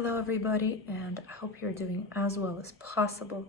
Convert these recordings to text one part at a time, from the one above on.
Hello everybody, and I hope you're doing as well as possible.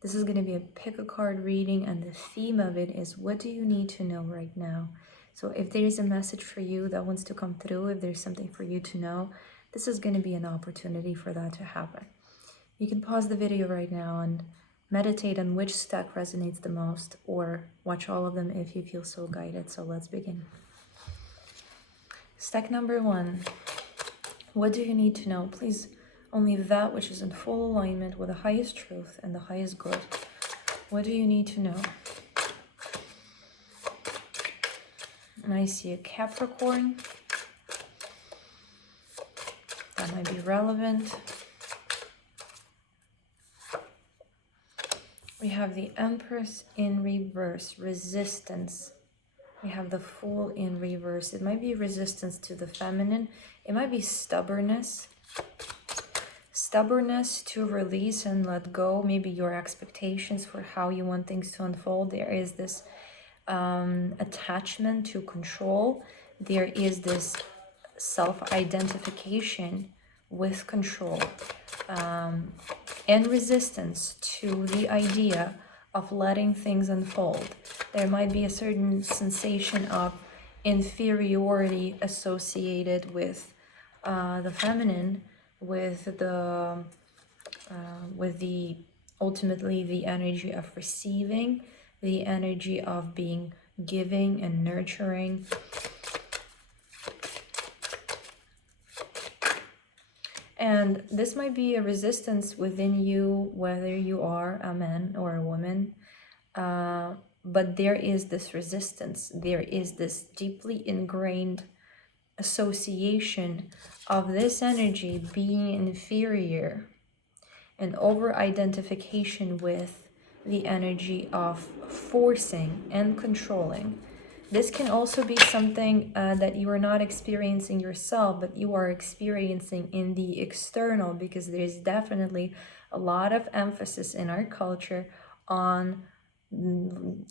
This is going to be a pick a card reading, and the theme of it is what do you need to know right now? So if there is a message for you that wants to come through, if there's something for you to know, this is going to be an opportunity for that to happen. You can pause the video right now and meditate on which stack resonates the most, or watch all of them if you feel so guided. So let's begin. Stack number 1. What do you need to know? Please, only that which is in full alignment with the highest truth and the highest good. What do you need to know? And I see a Capricorn. That might be relevant. We have the Empress in reverse, resistance. We have the Fool in reverse. It might be resistance to the feminine. It might be stubbornness. Stubbornness to release and let go. Maybe your expectations for how you want things to unfold. There is this attachment to control. There is this self-identification with control. And resistance to the idea of letting things unfold. There might be a certain sensation of inferiority associated with the feminine, with the ultimately the energy of receiving, the energy of being giving and nurturing. And this might be a resistance within you, whether you are a man or a woman. But there is this resistance. There is this deeply ingrained association of this energy being inferior and over-identification with the energy of forcing and controlling. This can also be something that you are not experiencing yourself, but you are experiencing in the external, because there is definitely a lot of emphasis in our culture on,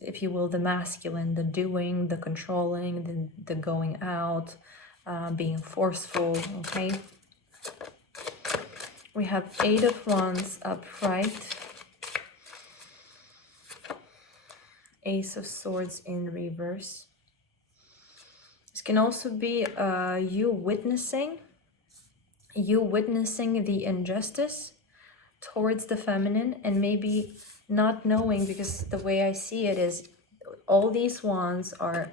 if you will, the masculine, the doing, the controlling, the going out, being forceful, okay? We have 8 of Wands upright, Ace of Swords in reverse. This can also be you witnessing the injustice towards the feminine, and maybe not knowing, because the way I see it is all these wands are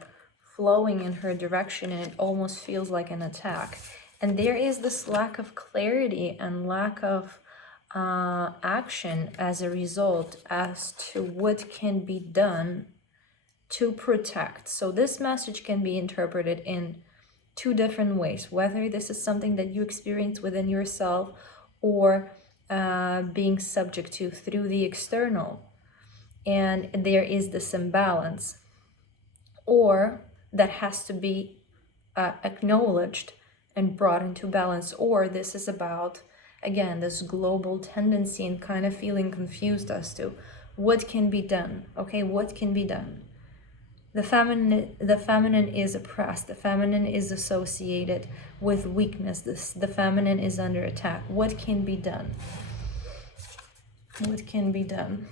flowing in her direction and it almost feels like an attack. And there is this lack of clarity and lack of action as a result as to what can be done to protect. So this message can be interpreted in 2 different ways, whether this is something that you experience within yourself or being subject to through the external, and there is this imbalance, or that has to be acknowledged and brought into balance, or this is about, again, this global tendency and kind of feeling confused as to what can be done. Okay, what can be done? The feminine is oppressed. The feminine is associated with weakness. The feminine is under attack. What can be done? What can be done?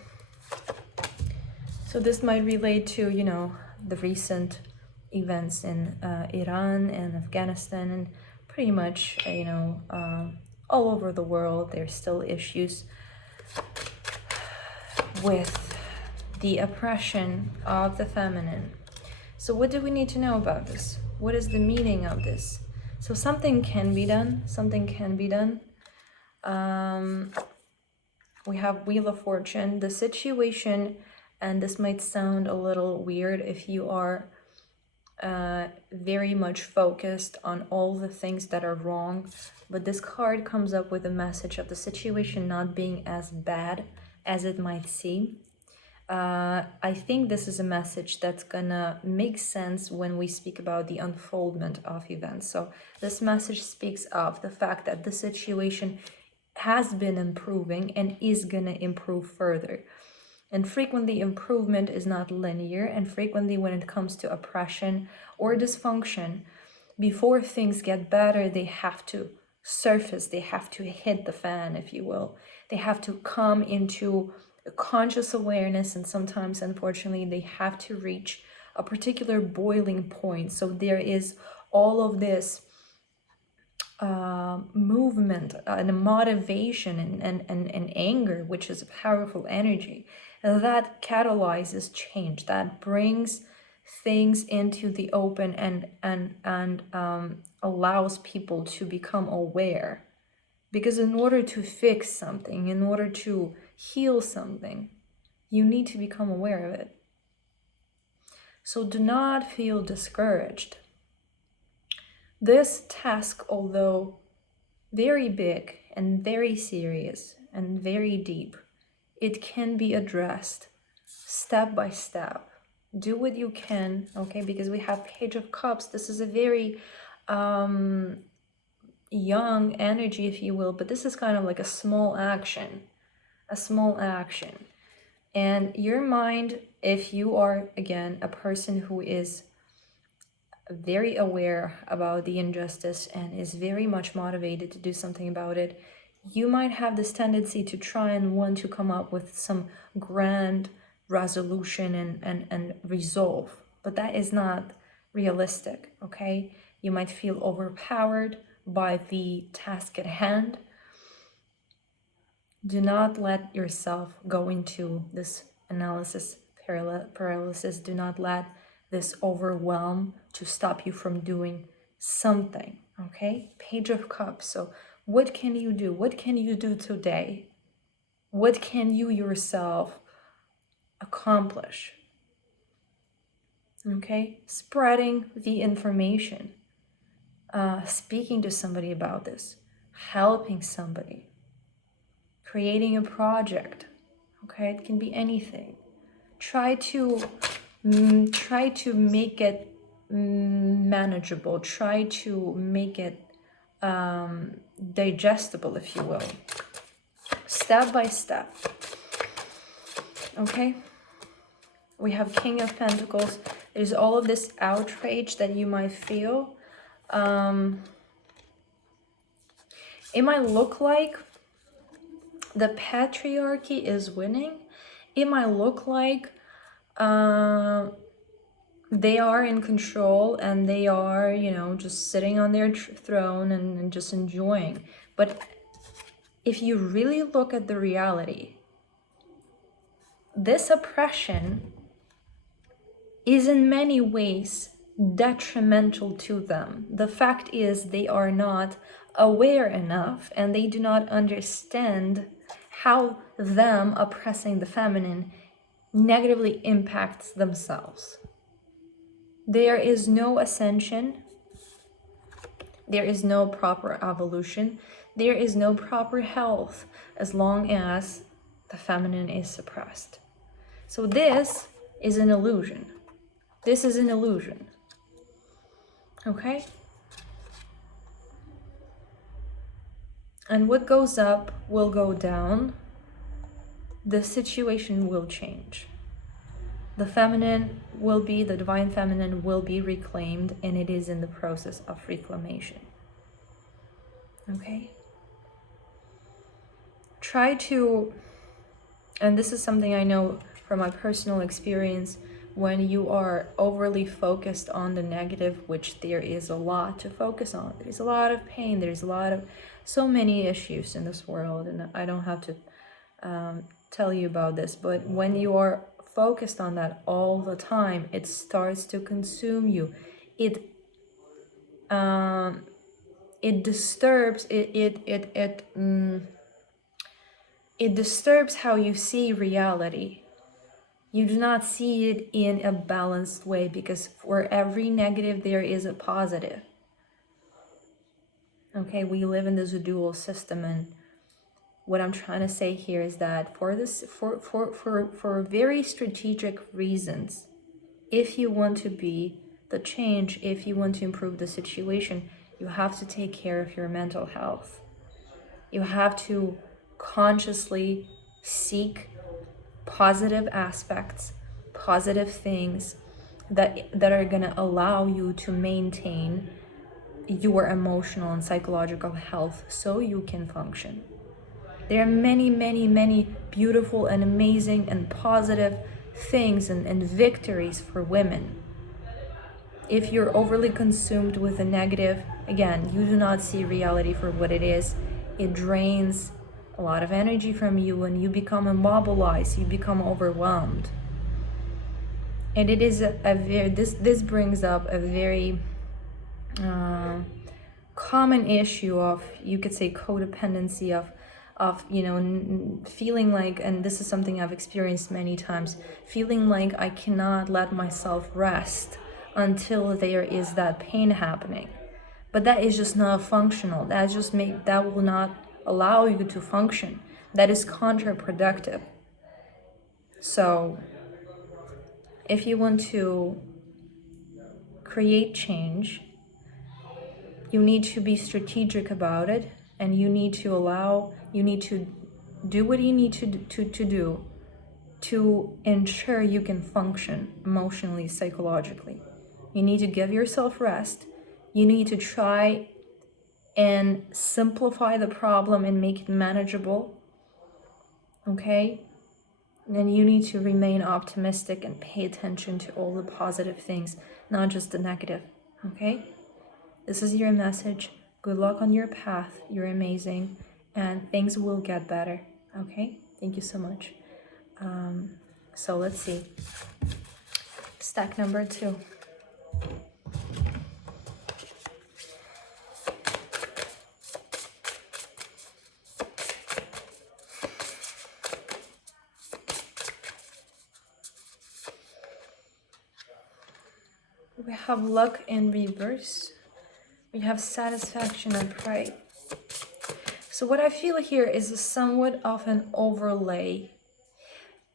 So this might relate to, you know, the recent events in Iran and Afghanistan, and pretty much, you know, all over the world. There's still issues with the oppression of the feminine. So what do we need to know about this? What is the meaning of this? So something can be done. Something can be done. We have Wheel of Fortune. The situation, and this might sound a little weird if you are very much focused on all the things that are wrong, but this card comes up with a message of the situation not being as bad as it might seem. I think this is a message that's gonna make sense when we speak about the unfoldment of events. So this message speaks of the fact that the situation has been improving and is gonna improve further. And frequently improvement is not linear, and frequently when it comes to oppression or dysfunction, before things get better, they have to surface, they have to hit the fan, if you will. They have to come into a conscious awareness, and sometimes, unfortunately, they have to reach a particular boiling point. So there is all of this movement and motivation and anger, which is a powerful energy, that catalyzes change, that brings things into the open and allows people to become aware. Because in order to fix something, in order to heal something, you need to become aware of it. So do not feel discouraged. This task, although very big and very serious and very deep, it can be addressed step by step. Do what you can, okay? Because we have Page of Cups. This is a very young energy, if you will, but this is kind of like a small action. And your mind, if you are, again, a person who is very aware about the injustice and is very much motivated to do something about it, you might have this tendency to try and want to come up with some grand resolution and resolve, but that is not realistic, okay? You might feel overpowered by the task at hand. Do not let yourself go into this analysis paralysis. Do not let this overwhelm to stop you from doing something, okay? Page of Cups. So what can you do? What can you do today? What can you yourself accomplish? Okay? Spreading the information, speaking to somebody about this, helping somebody, creating a project, okay? It can be anything. Try to make it manageable. Try to make it digestible, if you will, step by step. Okay? We have King of Pentacles. There's all of this outrage that you might feel. It might look like the patriarchy is winning. It might look like they are in control and they are, just sitting on their throne and just enjoying. But if you really look at the reality, this oppression is in many ways detrimental to them. The fact is they are not aware enough and they do not understand how them oppressing the feminine negatively impacts themselves. There is no ascension. There is no proper evolution. There is no proper health as long as the feminine is suppressed. So this is an illusion. This is an illusion. Okay? And what goes up will go down. The situation will change. The divine feminine will be reclaimed, and it is in the process of reclamation. Okay? Try to, and this is something I know from my personal experience, when you are overly focused on the negative, which there is a lot to focus on. There's a lot of pain, there's so many issues in this world, and I don't have to tell you about this, but when you are focused on that all the time, it starts to consume you. It disturbs it disturbs how you see reality. You do not see it in a balanced way, because for every negative there is a positive. Okay, we live in this dual system, and what I'm trying to say here is that for very strategic reasons, if you want to be the change, if you want to improve the situation, you have to take care of your mental health. You have to consciously seek positive aspects, positive things that are going to allow you to maintain your emotional and psychological health so you can function. There are many, many, many beautiful and amazing and positive things and victories for women. If you're overly consumed with the negative, again, you do not see reality for what it is. It drains a lot of energy from you and you become immobilized, you become overwhelmed. And it is a very, this brings up a very common issue of, you could say, codependency of feeling like, and this is something I've experienced many times, feeling like I cannot let myself rest until there is that pain happening. But that is just not functional. That will not allow you to function. That is counterproductive. So if you want to create change, you need to be strategic about it, and you need to do what you need to do to ensure you can function emotionally, psychologically. You need to give yourself rest. You need to try and simplify the problem and make it manageable. Okay? And then you need to remain optimistic and pay attention to all the positive things, not just the negative. Okay? This is your message. Good luck on your path. You're amazing. And things will get better. Okay? Thank you so much. So let's see. Stack number 2. We have luck in reverse. We have satisfaction and pride. So what I feel here is a somewhat of an overlay.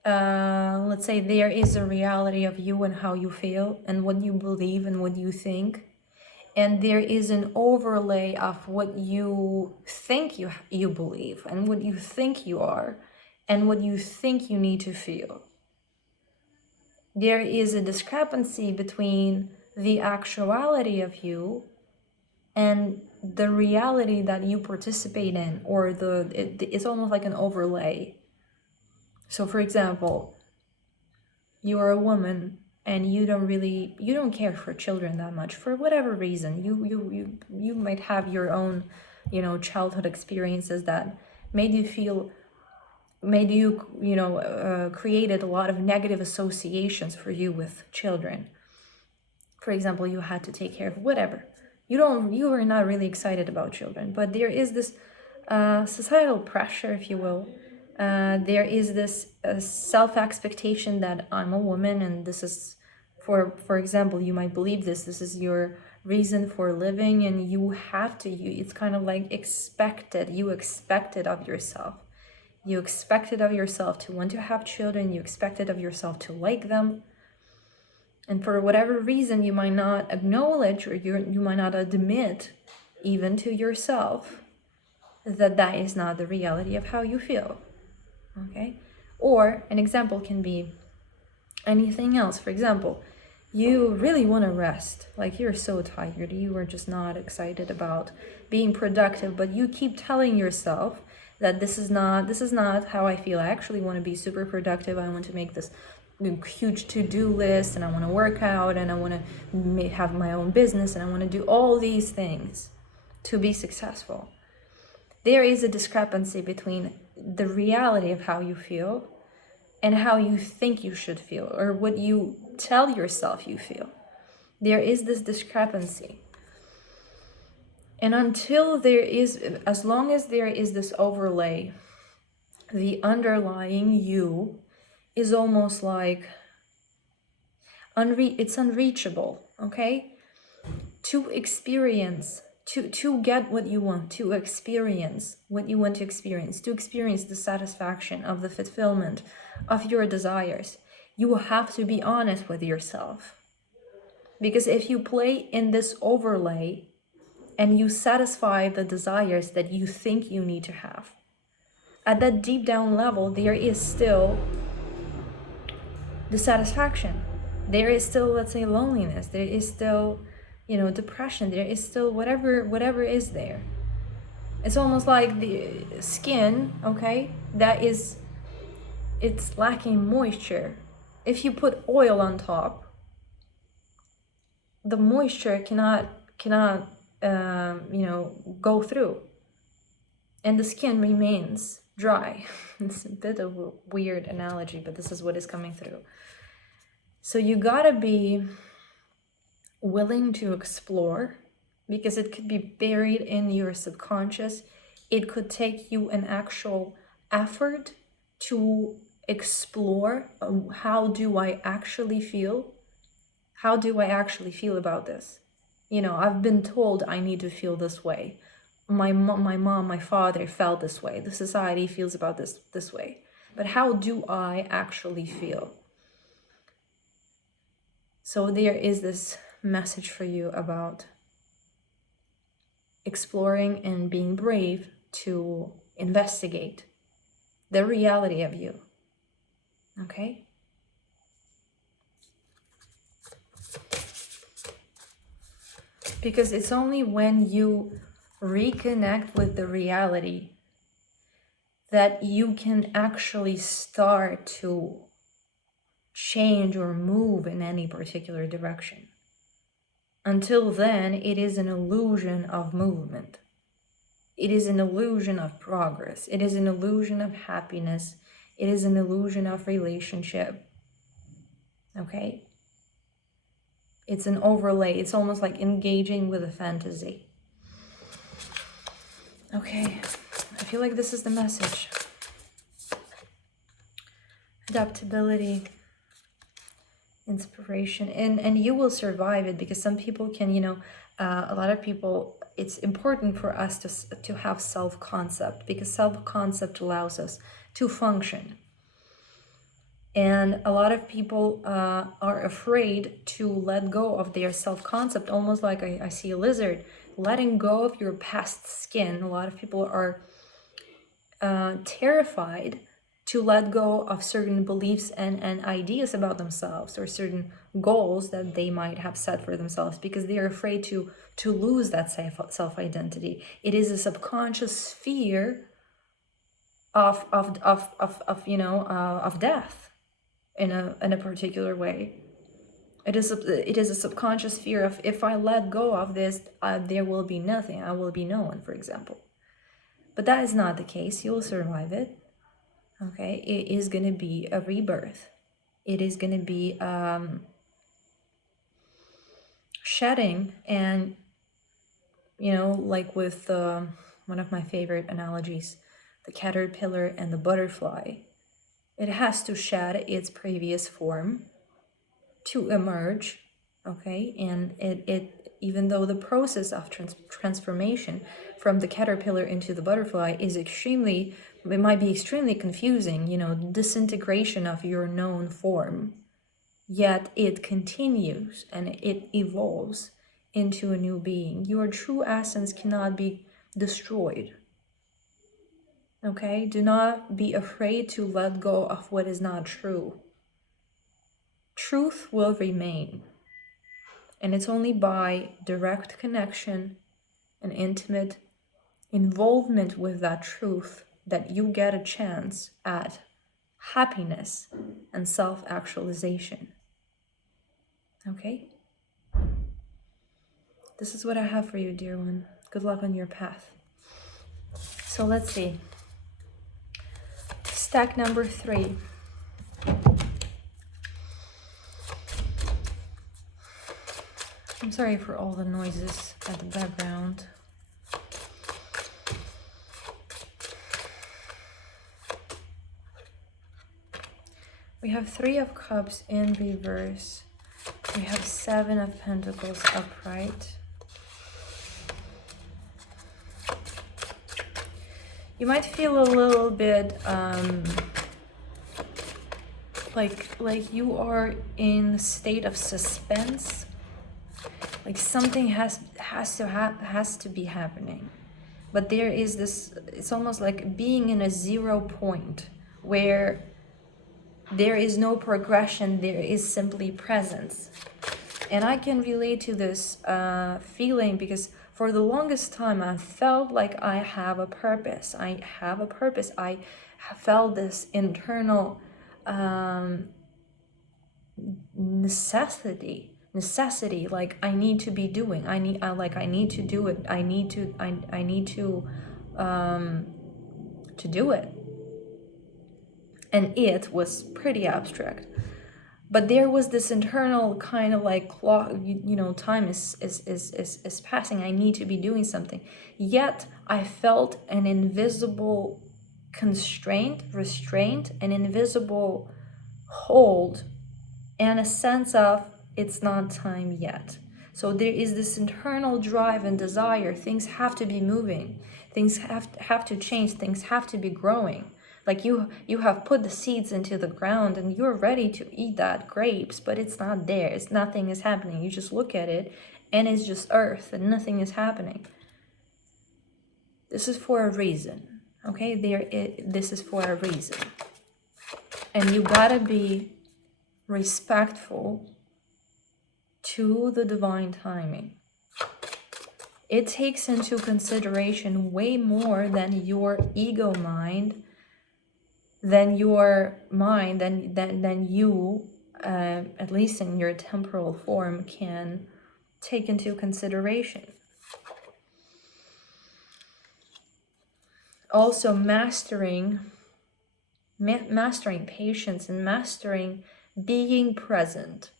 Let's say there is a reality of you and how you feel and what you believe and what you think. And there is an overlay of what you think you believe and what you think you are and what you think you need to feel. There is a discrepancy between the actuality of you and the reality that you participate in, or it's almost like an overlay. So for example, you are a woman and you don't care for children that much for whatever reason. You might have your own, childhood experiences that created a lot of negative associations for you with children. For example, you had to take care of whatever. You were not really excited about children, but there is this societal pressure, if you will. There is this self-expectation that I'm a woman, and this is, for example, you might believe this is your reason for living, and it's kind of like expected. You expect it of yourself. You expect it of yourself to want to have children. You expect it of yourself to like them. And for whatever reason, you might not acknowledge, or you might not admit even to yourself that is not the reality of how you feel. Okay? Or an example can be anything else. For example, you really want to rest. Like, you're so tired. You are just not excited about being productive, but you keep telling yourself that this is not how I feel. I actually want to be super productive. I want to make this huge to-do list, and I want to work out, and I want to have my own business, and I want to do all these things to be successful. There is a discrepancy between the reality of how you feel and how you think you should feel, or what you tell yourself you feel. There is this discrepancy. And as long as there is this overlay, the underlying you is almost like it's unreachable, okay? To experience, to get what you want, to experience what you want to experience the satisfaction of the fulfillment of your desires, you have to be honest with yourself. Because if you play in this overlay and you satisfy the desires that you think you need to have, at that deep down level, there is still dissatisfaction. There is still, let's say, loneliness. There is still you know, depression. There is still whatever is there. It's almost like the skin, okay, it's lacking moisture. If you put oil on top, the moisture cannot you know, go through, and the skin remains dry. It's a bit of a weird analogy, but this is what is coming through. So you gotta be willing to explore, because it could be buried in your subconscious. It could take you an actual effort to explore, how do I actually feel? How do I actually feel about this? You know, I've been told I need to feel this way. My mom, my father felt this way. The society feels about this way. But how do I actually feel? So there is this message for you about exploring and being brave to investigate the reality of you. Okay? Because it's only when you reconnect with the reality that you can actually start to change or move in any particular direction. Until then, it is an illusion of movement. It is an illusion of progress. It is an illusion of happiness. It is an illusion of relationship. Okay? It's an overlay. It's almost like engaging with a fantasy. Okay, I feel like this is the message. Adaptability, inspiration, and you will survive it, because some people can, you know, a lot of people, it's important for us to have self-concept, because self-concept allows us to function. And a lot of people are afraid to let go of their self-concept, almost like I see a lizard. Letting go of your past skin. A lot of people are terrified to let go of certain beliefs and ideas about themselves, or certain goals that they might have set for themselves, because they are afraid to lose that self-identity. It is a subconscious fear of you know, of death in a particular way. It is a subconscious fear of, if I let go of this, there will be nothing. I will be no one, for example. But that is not the case. You will survive it. Okay, it is going to be a rebirth. It is going to be shedding, and, you know, like with one of my favorite analogies, the caterpillar and the butterfly. It has to shed its previous form to emerge, okay? And it even though the process of transformation from the caterpillar into the butterfly is it might be extremely confusing, you know, disintegration of your known form, yet it continues and it evolves into a new being. Your true essence cannot be destroyed. Okay? Do not be afraid to let go of what is not true. Truth will remain. And it's only by direct connection and intimate involvement with that truth that you get a chance at happiness and self-actualization. Okay? This is what I have for you, dear one. Good luck on your path. So let's see. Stack number 3. I'm sorry for all the noises at the background. We have 3 of Cups in reverse. We have 7 of Pentacles upright. You might feel a little bit like you are in a state of suspense. Like something has to be happening. But there is this, it's almost like being in a 0 point where there is no progression, there is simply presence. And I can relate to this feeling because for the longest time I felt like I have a purpose. I have a purpose. I felt this internal necessity, like I need to be doing. I need to do it. I need to do it. And it was pretty abstract. But there was this internal kind of like clock, time is passing. I need to be doing something. Yet I felt an invisible restraint, an invisible hold, and a sense of it's not time yet. So there is this internal drive and desire. Things have to be moving. Things have to change. Things have to be growing. Like you have put the seeds into the ground and you're ready to eat that grapes, but it's not there. Nothing is happening. You just look at it and it's just earth and nothing is happening. This is for a reason, okay? This is for a reason. And you gotta be respectful to the divine timing. It takes into consideration way more than your ego mind, than your mind, than you, at least in your temporal form, can take into consideration. Also mastering patience and mastering being present.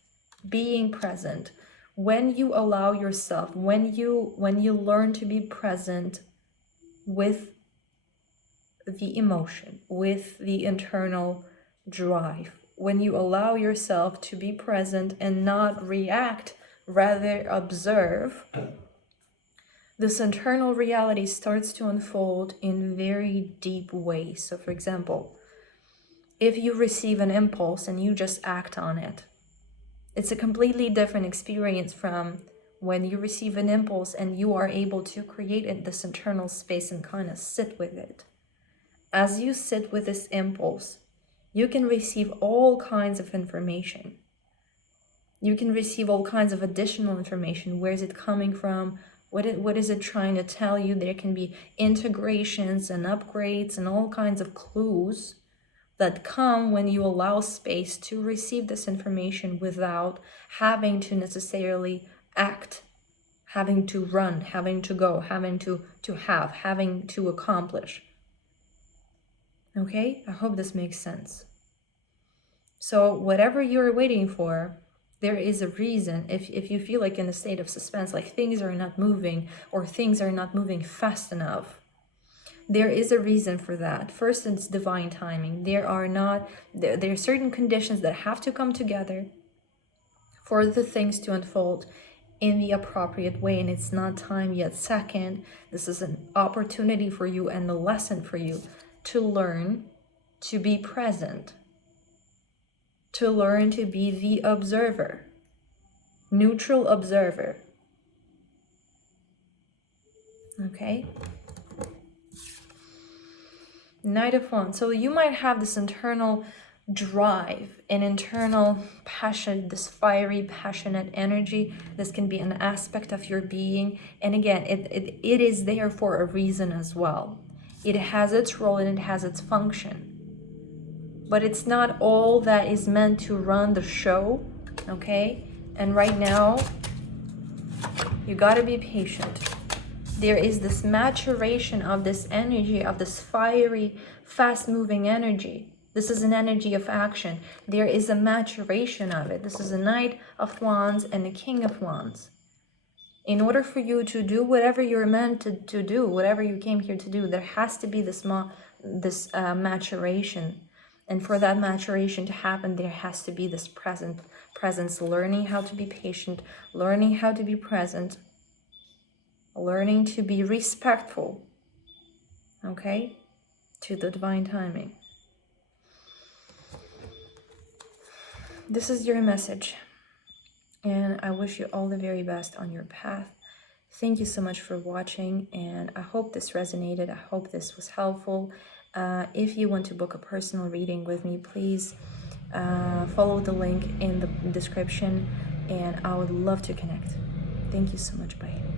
When you allow yourself, when you learn to be present with the emotion, with the internal drive, when you allow yourself to be present and not react, rather observe, this internal reality starts to unfold in very deep ways. So for example, if you receive an impulse and you just act on it, it's a completely different experience from when you receive an impulse and you are able to create this internal space and kind of sit with it. As you sit with this impulse, you can receive all kinds of information. You can receive all kinds of additional information. Where is it coming from? What is it trying to tell you? There can be integrations and upgrades and all kinds of clues that come when you allow space to receive this information without having to necessarily act, having to run, having to go, having to accomplish. Okay, I hope this makes sense. So whatever you're waiting for, there is a reason. If you feel like in a state of suspense, like things are not moving or things are not moving fast enough, there is a reason for that. First, it's divine timing. There are certain conditions that have to come together for the things to unfold in the appropriate way, and it's not time yet. Second, this is an opportunity for you and a lesson for you to learn to be present, to learn to be the observer, neutral observer. Okay? Knight of Wands. So you might have this internal drive, an internal passion, this fiery, passionate energy. This can be an aspect of your being. And again, it is there for a reason as well. It has its role and it has its function. But it's not all that is meant to run the show, okay? And right now, you gotta be patient. There is this maturation of this energy, of this fiery, fast-moving energy. This is an energy of action. There is a maturation of it. This is a Knight of Wands and a King of Wands. In order for you to do whatever you're meant to do, whatever you came here to do, there has to be this maturation. And for that maturation to happen, there has to be this presence, learning how to be patient, learning how to be present, learning to be respectful, okay, to the divine timing. This is your message, and I wish you all the very best on your path. Thank you so much for watching, and I hope this resonated. I hope this was helpful. If you want to book a personal reading with me, please follow the link in the description. and I would love to connect. Thank you so much. Bye.